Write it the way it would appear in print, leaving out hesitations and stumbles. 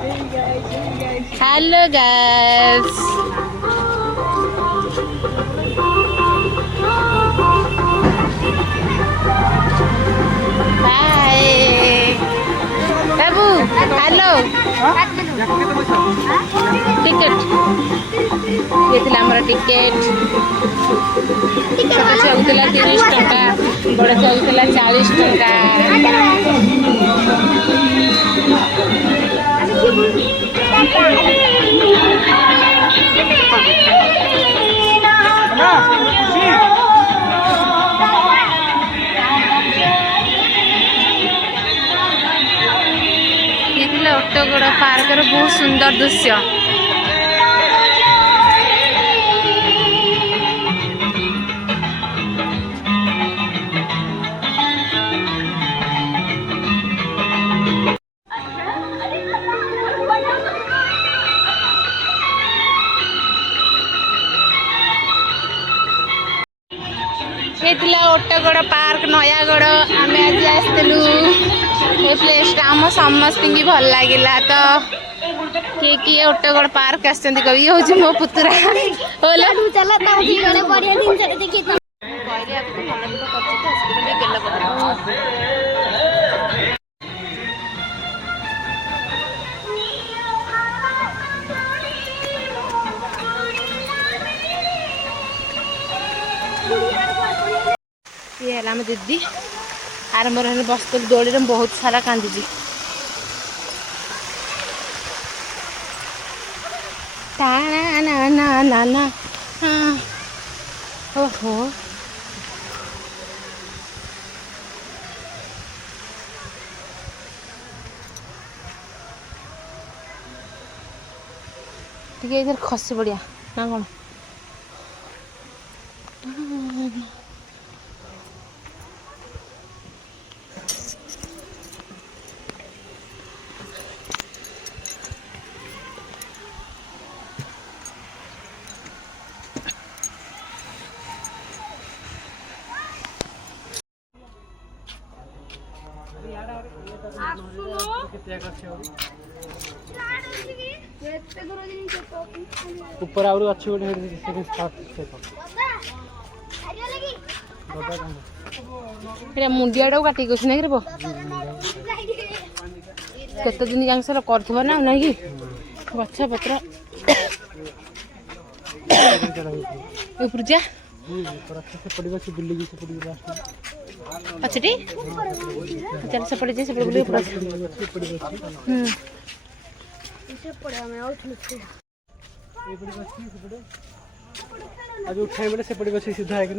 Hello guys. Bye. Babu, hello. Ticket. ये थिला हमर टिकेट छोटा छुआ थिला 30 टका बड़ छुआ थिला 40 टका ये थिला ऑटोगड़ पार्क रो बहुत सुंदर दृश्य ओटगड़ पार्क नयागढ़ आम आज आसलु ये प्लेस आम समस्त की भल लगे तो किए किए ओटगड़ पार्क आसि हूँ मो पुतुरा ये है आम दीदी आरंभ बस दोली बहुत सारा कांदी ना ना ना ना हाँ ओहो टे इधर खसी पड़िया ना कौन ऊपर आउर अच्छी गोटे मुंडिया काटिक ना कि केत दिन जाए सर कर ना ना कि गछ पत्र ऊपर जा अच्छा टी चल सेपटे जे सेपटे बुले आज उठाई बेले सेपटे बस सीधा है कि